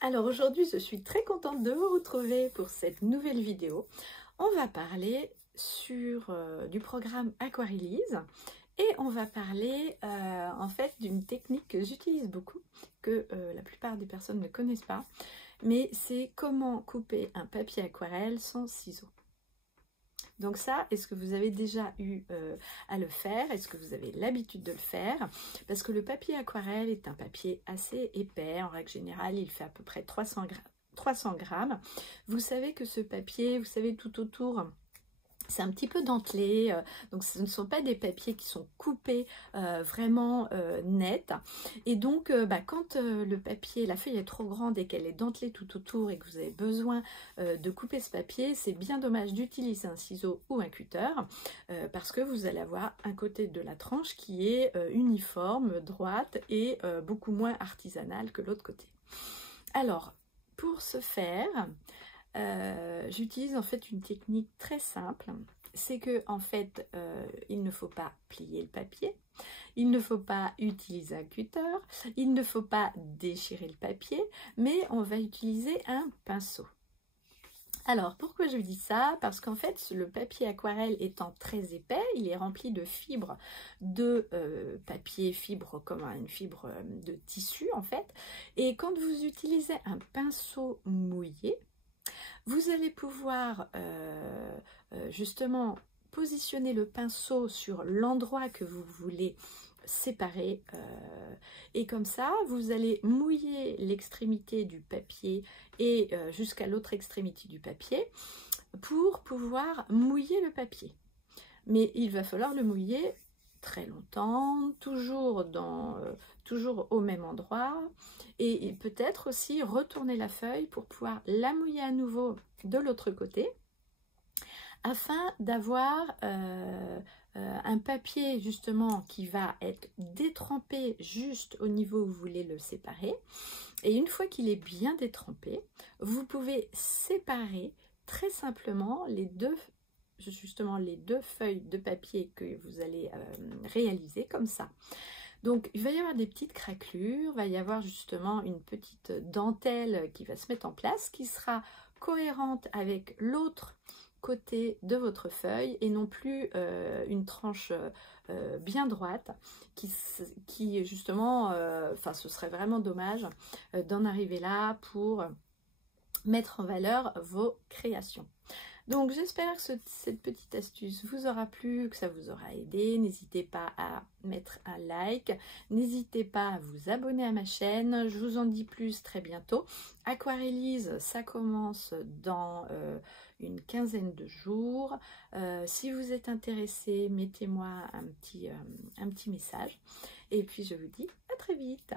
Alors aujourd'hui, je suis très contente de vous retrouver pour cette nouvelle vidéo. On va parler du programme Aquarellise et on va parler en fait d'une technique que j'utilise beaucoup, que la plupart des personnes ne connaissent pas, mais c'est comment couper un papier aquarelle sans ciseaux. Donc ça, est-ce que vous avez déjà eu à le faire? Est-ce que vous avez l'habitude de le faire? Parce que le papier aquarelle est un papier assez épais. En règle générale, il fait à peu près 300 grammes. Vous savez que ce papier, vous savez, tout autour, c'est un petit peu dentelé, donc ce ne sont pas des papiers qui sont coupés vraiment nets. Et donc quand le papier, la feuille est trop grande et qu'elle est dentelée tout autour et que vous avez besoin de couper ce papier, c'est bien dommage d'utiliser un ciseau ou un cutter parce que vous allez avoir un côté de la tranche qui est uniforme, droite et beaucoup moins artisanale que l'autre côté. Alors, pour ce faire, j'utilise en fait une technique très simple, c'est que en fait il ne faut pas plier le papier, il ne faut pas utiliser un cutter, il ne faut pas déchirer le papier, mais on va utiliser un pinceau. Alors pourquoi je dis ça? Parce qu'en fait le papier aquarelle étant très épais, il est rempli de fibres de papier, fibre comme une fibre de tissu en fait, et quand vous utilisez un pinceau mouillé, vous allez pouvoir justement positionner le pinceau sur l'endroit que vous voulez séparer et comme ça vous allez mouiller l'extrémité du papier et jusqu'à l'autre extrémité du papier pour pouvoir mouiller le papier. Mais il va falloir le mouiller très longtemps, toujours au même endroit, et peut-être aussi retourner la feuille pour pouvoir la mouiller à nouveau de l'autre côté afin d'avoir un papier justement qui va être détrempé juste au niveau où vous voulez le séparer, et une fois qu'il est bien détrempé, vous pouvez séparer très simplement les deux feuilles de papier que vous allez réaliser comme ça. Donc il va y avoir des petites craquelures, il va y avoir justement une petite dentelle qui va se mettre en place, qui sera cohérente avec l'autre côté de votre feuille et non plus une tranche bien droite qui justement, ce serait vraiment dommage d'en arriver là pour mettre en valeur vos créations. Donc j'espère que cette petite astuce vous aura plu, que ça vous aura aidé. N'hésitez pas à mettre un like, n'hésitez pas à vous abonner à ma chaîne. Je vous en dis plus très bientôt. Aquarellise, ça commence dans une quinzaine de jours. Si vous êtes intéressé, mettez-moi un petit message. Et puis je vous dis à très vite.